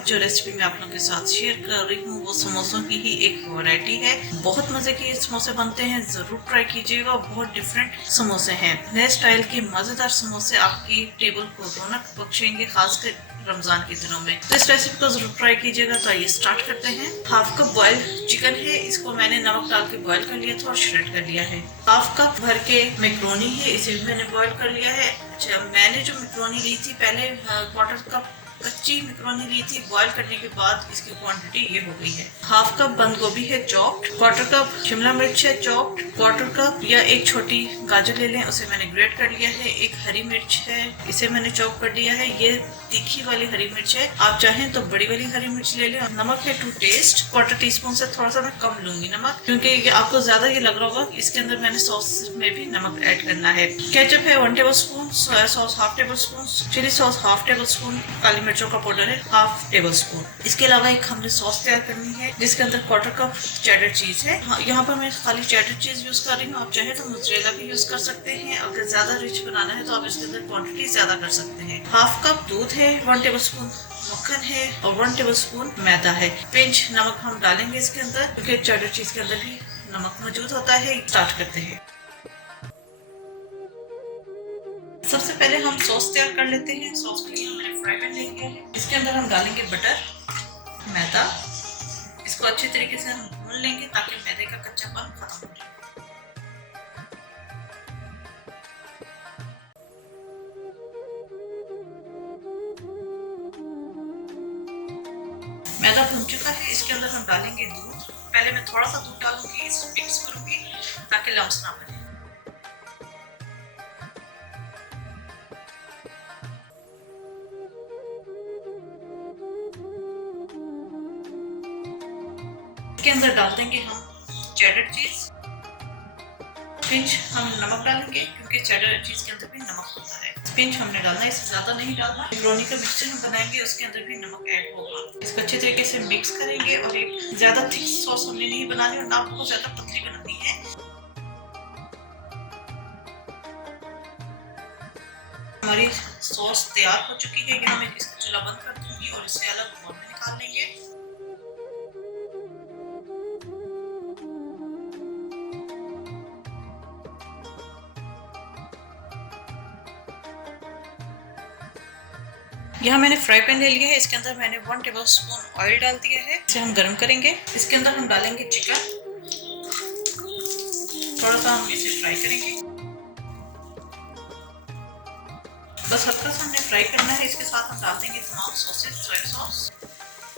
आज जो रेसिपी मैं आप लोगों के साथ शेयर कर रही हूँ वो समोसों की ही एक वैरायटी है। बहुत मजे के समोसे बनते हैं, जरूर ट्राई कीजिएगा। बहुत डिफरेंट समोसे हैं, नए स्टाइल के मजेदार समोसे आपकी टेबल को रौनक बख्शेंगे, खासकर रमजान के दिनों में। तो इस रेसिपी को जरूर ट्राई कीजिएगा। तो आइए स्टार्ट करते हैं। हाफ कप बॉइल्ड चिकन है, इसको मैंने नमक डाल के बॉईल कर लिया था और श्रेड कर लिया है। हाफ कप भर के मैक्रोनी है, इसे भी मैंने बॉईल कर लिया है। अच्छा, मैंने जो मैक्रोनी ली थी पहले क्वार्टर कप कच्ची मैक्रोनी ली थी, बॉईल करने के बाद इसकी क्वांटिटी ये हो गई है। हाफ कप बंद गोभी है चॉप्ड, क्वार्टर कप शिमला मिर्च है चॉप्ड, क्वार्टर कप या एक छोटी गाजर ले लें, उसे मैंने ग्रेट कर लिया है। एक हरी मिर्च है, इसे मैंने चॉप कर लिया है। ये तीखी वाली हरी मिर्च है, आप चाहें तो बड़ी वाली हरी मिर्च ले लें। नमक है to taste, quarter teaspoon से थोड़ा सा मैं कम लूंगी नमक, क्योंकि आपको ज्यादा ये लग रहा होगा। इसके अंदर मैंने सॉस में भी नमक ऐड करना है। केचप है 1 tablespoon, soya sauce half tablespoon, chilli sauce half tablespoon, काली मिर्चों का पाउडर है हाफ टेबल स्पून। इसके अलावा एक हमने सॉस तैयार करनी है जिसके अंदर क्वार्टर कप चेडर चीज है। यहाँ पर मैं खाली चेडर चीज यूज कर रही हूँ, आप चाहे तो मोज़रेला भी यूज कर सकते हैं। अगर ज्यादा रिच बनाना है तो आप इसके अंदर क्वांटिटी ज्यादा कर सकते हैं। हाफ कप दूध है, 1 टेबल स्पून मक्खन है और 1 टेबल स्पून मैदा है। पिंच नमक हम डालेंगे इसके अंदर, क्योंकि चेडर चीज के अंदर भी नमक मौजूद होता है। स्टार्ट करते हैं। सबसे पहले हम सॉस तैयार कर लेते हैं। सॉस के लिए मैंने फ्राई पैन ले लिया है, इसके अंदर हम डालेंगे बटर, मैदा। इसको अच्छे तरीके से हम भून लेंगे ताकि मैदे का कच्चापन खत्म हो जाए। मैदा भून चुका है, इसके अंदर हम डालेंगे दूध। पहले मैं थोड़ा सा दूध डालूंगी, इसे मिक्स करूंगी ताकि लम्स ना बने। इसके अंदर डाल देंगे हम चेडर चीज। पिंच हम नमक डालेंगे, क्योंकि चेडर चीज के अंदर भी नमक होता है। पिंच हमने डालना है, इससे ज्यादा नहीं डालना। मैक्रोनी का मिक्सचर हम बनाएंगे, उसके अंदर भी नमक ऐड होगा। इसको अच्छे तरीके से मिक्स करेंगे और एक ज्यादा थिक सॉस हमने नहीं बनानी और ना बहुत ज्यादा पतली बनानी है। हमारी सॉस तैयार हो चुकी है। यहाँ मैं इसका चूल्हा बंद कर दूंगी और इसे अलग बाउल में निकाल लेंगे। यहाँ मैंने फ्राई पैन ले लिया है, इसके अंदर मैंने 1 टेबल स्पून ऑयल डाल दिया है। इसे हम गर्म करेंगे। इसके अंदर हम डालेंगे चिकन, थोड़ा सा हम इसे फ्राई करेंगे। बस हल्का सा हमने फ्राई करना है। इसके साथ हम डाल देंगे तमाम sauces, soya sauce,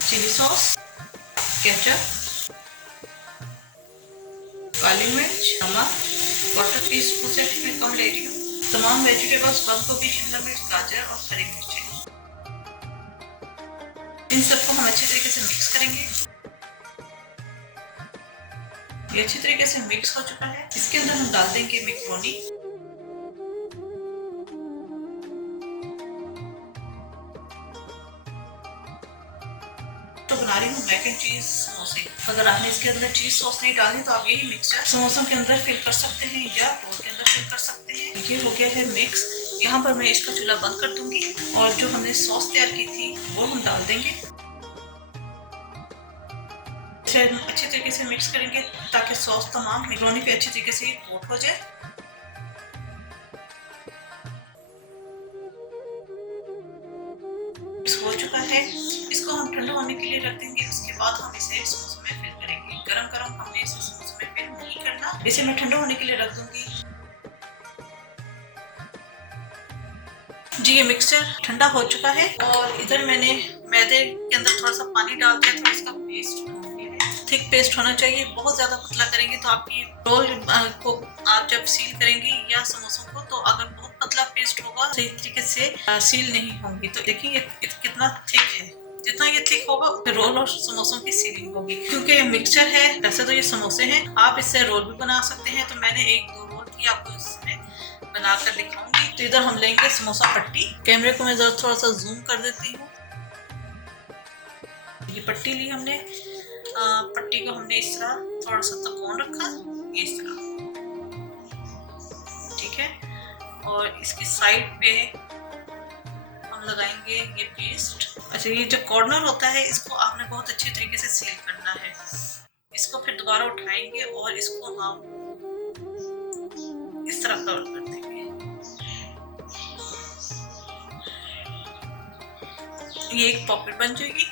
chilli sauce, ketchup, काली मिर्च, नमक, क्वार्टर टी स्पून से भी मैं कम ले रही हूँ। तमाम वेजिटेबल्स, बंद गोभी, शिमला मिर्च, गाजर और हरी मिर्च, इन सबको हम अच्छे तरीके से मिक्स करेंगे। ये अच्छी तरीके से मिक्स हो चुका है। इसके अंदर हम डाल देंगे मैक्रोनी। तो बना रही हूँ मैक एंड चीज समोसे। अगर आपने इसके अंदर चीज सॉस नहीं डाली तो आप यही मिक्सचर समोसों के अंदर फिल कर सकते हैं या रोल के अंदर फिल कर सकते हैं। ये हो गया है मिक्स। यहाँ पर मैं इसका चूल्हा बंद कर दूंगी और जो हमने सॉस तैयार की थी वो हम डाल देंगे। अच्छे तरीके से मिक्स करेंगे ताकि सॉस तमाम मैक्रोनी पे अच्छे तरीके से कोट हो जाए। हो चुका है, इसको हम ठंडा होने के लिए रख देंगे। उसके बाद हम इसे समोसे में फिल करेंगे। गरम गरम हमने इसे समोसे में फिल नहीं करना, इसे मैं ठंडा होने के लिए रख दूंगी। जी, ये मिक्सचर ठंडा हो चुका है और इधर मैंने मैदे के अंदर थोड़ा सा पानी डाल दिया था। इसका पेस्ट थिक पेस्ट होना चाहिए। बहुत ज्यादा पतला करेंगे तो आपकी रोल को आप जब सील करेंगे या समोसों को, तो अगर बहुत पतला पेस्ट होगा सही तरीके से सील नहीं होंगी। तो देखिए कितना थिक है। जितना ये थिक होगा उतना रोल और समोसों की सीलिंग होगी। क्योंकि ये मिक्सचर है, वैसे तो ये समोसे हैं, आप इससे रोल भी बना सकते हैं। तो मैंने 1-2 रोल भी आपको इसमें बनाकर दिखाऊंगी। तो इधर हम लेंगे समोसा पट्टी। कैमरे को मैं जरा थोड़ा सा जूम कर देती हूँ। ये पट्टी ली हमने, पट्टी को हमने इस तरह थोड़ा सा तकोन रखा, इस तरह, ठीक है। और इसकी साइड पे हम लगाएंगे ये पेस्ट। अच्छा, ये जो कॉर्नर होता है इसको आपने बहुत अच्छे तरीके से सील करना है। इसको फिर दोबारा उठाएंगे और इसको हम इस तरह कवर कर देंगे। ये एक पॉकेट बन जाएगी।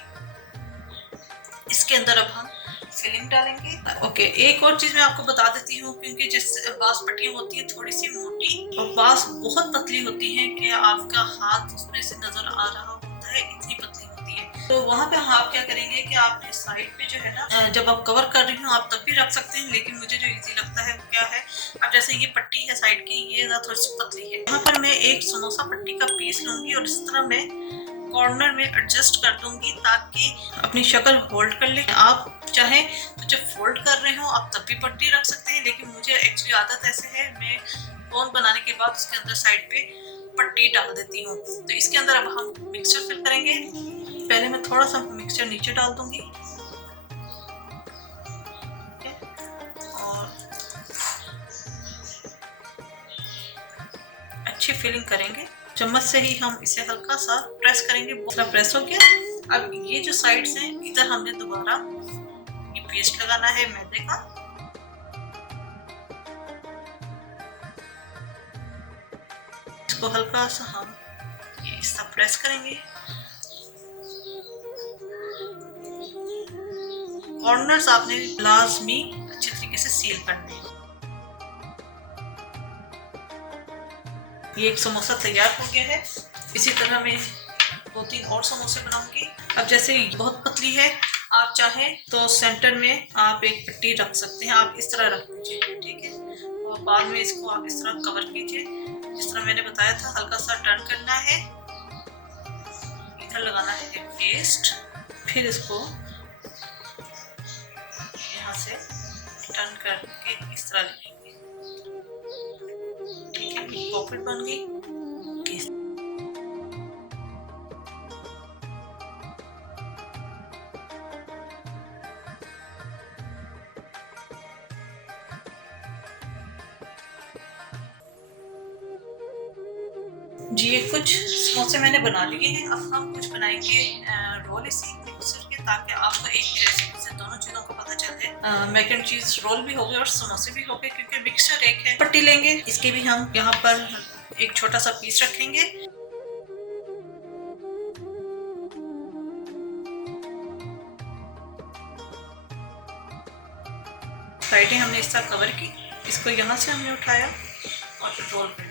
इसके अंदर अब हम फिलिंग डालेंगे। ओके, एक और चीज मैं आपको बता देती हूँ, क्योंकि जैसे बांस पट्टियां होती हैं थोड़ी सी मोटी और बांस बहुत पतली होती हैं कि आपका हाथ उसमें से नजर आ रहा होता है, इतनी पतली होती है। तो वहां पे आप क्या करेंगे कि आपने साइड पे जो है ना, जब आप कवर कर रही हो आप तब भी रख सकते हैं, लेकिन मुझे जो इजी लगता है वो क्या है, अब जैसे ये पट्टी है साइड की, ये थोड़ी सी पतली है, यहाँ पर मैं एक समोसा पट्टी का पीस लूंगी और इस तरह मैं कॉर्नर में एडजस्ट कर दूंगी ताकि अपनी शक्ल होल्ड कर ले। आप चाहें तो जब फोल्ड कर रहे हो आप तब भी पट्टी रख सकते हैं, लेकिन मुझे एक्चुअली आदत ऐसे है, मैं कोन बनाने के बाद उसके अंदर साइड पे पट्टी डाल देती हूँ। तो इसके अंदर अब हम मिक्सचर फिल करेंगे। पहले मैं थोड़ा सा मिक्सचर नीचे डाल दूंगी और अच्छी फिलिंग करेंगे। चम्मच से ही हम इसे हल्का सा प्रेस करेंगे। पूरा प्रेस हो गया। अब ये जो साइड्स हैं इधर हमने दोबारा ये पेस्ट लगाना है मैदे का। इसको हल्का सा हम ये इस तरह प्रेस करेंगे। कॉर्नर्स आपने लाजमी अच्छे तरीके से सील करने हैं। ये एक समोसा तैयार हो गया है। इसी तरह मैं 2-3 और समोसे बनाऊंगी। अब जैसे बहुत पतली है, आप चाहें तो सेंटर में आप एक पट्टी रख सकते हैं, आप इस तरह रख दीजिए, ठीक है। और बाद में इसको आप इस तरह कवर कीजिए, जिस तरह मैंने बताया था। हल्का सा टर्न करना है, इधर लगाना है पेस्ट, फिर इसको यहाँ से टर्न करके इस तरह लगाएंगे, ठीक है। पॉकेट बन गई। जी, ये कुछ समोसे मैंने बना लिए हैं। अब हम कुछ बनाएंगे रोल इसी मिक्सचर के, ताकि आपको एक ही रेसिपी से दोनों चीज़ों को पता चल जाए। मैक एंड चीज रोल भी हो गए और समोसे भी हो गए, क्योंकि मिक्सचर एक है। पट्टी लेंगे, इसके भी हम यहाँ पर एक छोटा सा पीस रखेंगे। साइडें हमने इस तरह कवर की, इसको यहाँ से हमने उठाया और रोल कर लिया।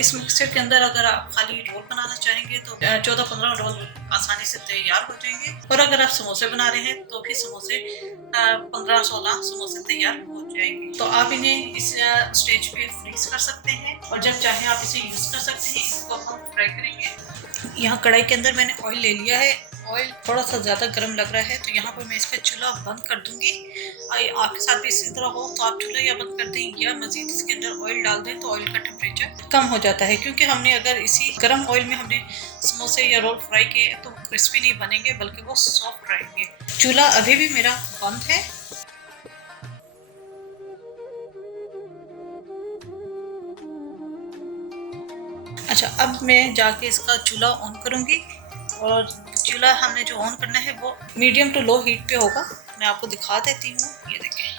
इस मिक्सचर के अंदर अगर आप खाली रोल बनाना चाहेंगे तो 14-15 रोल आसानी से तैयार हो जाएंगे, और अगर आप समोसे बना रहे हैं तो भी समोसे 15-16 समोसे तैयार हो जाएंगे। तो आप इन्हें इस स्टेज पे फ्रीज कर सकते हैं और जब चाहे आप इसे यूज कर सकते हैं। इसको हम फ्राई करेंगे। यहाँ कढ़ाई के अंदर मैंने ऑयल ले लिया है। ऑयल थोड़ा सा ज़्यादा गर्म लग रहा है, तो यहाँ पर मैं इसका चूल्हा बंद कर दूंगी। आपके साथ भी इसी तरह हो तो आप चूल्हा या बंद कर दें या मजीद इसके अंदर ऑयल डाल दें, तो ऑयल का टेम्परेचर कम हो जाता है। क्योंकि हमने अगर इसी गर्म ऑयल में हमने समोसे या रोल फ्राई किए तो क्रिस्पी नहीं बनेंगे, बल्कि वो सॉफ्ट रहेंगे। चूल्हा अभी भी मेरा बंद है। अच्छा, अब मैं जाके इसका चूल्हा ऑन करूँगी, और चूल्हा हमने जो ऑन करना है वो मीडियम टू लो हीट पे होगा। मैं आपको दिखा देती हूँ, ये देखें।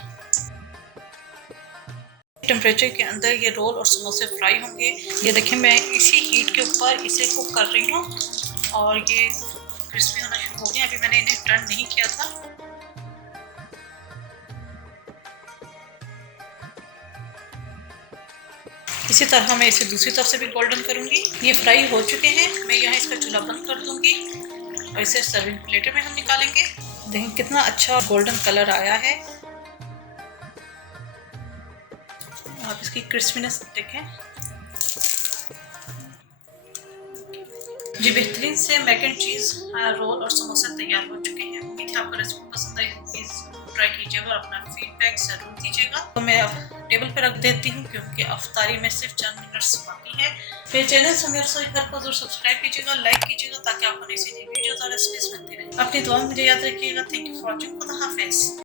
टेम्परेचर के अंदर ये रोल और समोसे फ्राई होंगे। ये देखें, मैं इसी हीट के ऊपर इसे कुक कर रही हूँ और ये क्रिस्पी होना शुरू हो गया। अभी मैंने इन्हें टर्न नहीं किया था। इसी तरह मैं इसे दूसरी तरफ से भी गोल्डन करूंगी। ये फ्राई हो चुके हैं। मैं यहाँ इसका चूल्हा बंद कर दूंगी और इसे सर्विंग प्लेट में हम निकालेंगे। देखें कितना अच्छा गोल्डन कलर आया है। आप इसकी क्रिस्पीनेस देखें। जी बेहतरीन से मैक एंड चीज़ रोल और समोसा तैयार हो चुके हैं। उम्मीद है आपको रेसिपी पसंद आई होगी। ट्राई कीजिएगा और अपना फीडबैक ज़रूर दीजिएगा। तो मैं अब टेबल पे रख देती हूँ क्योंकि अफ्तारी में सिर्फ चंद मिनट्स बाकी है। मेरे चैनल समीर रसोई घर को जरूर सब्सक्राइब कीजिएगा, लाइक कीजिएगा ताकि आपको नई वीडियोज़ और रेसिपीज मिलती रहे। अपनी दुआ में मुझे याद रखिएगा। Thank you for watching. खुदा हाफिज़।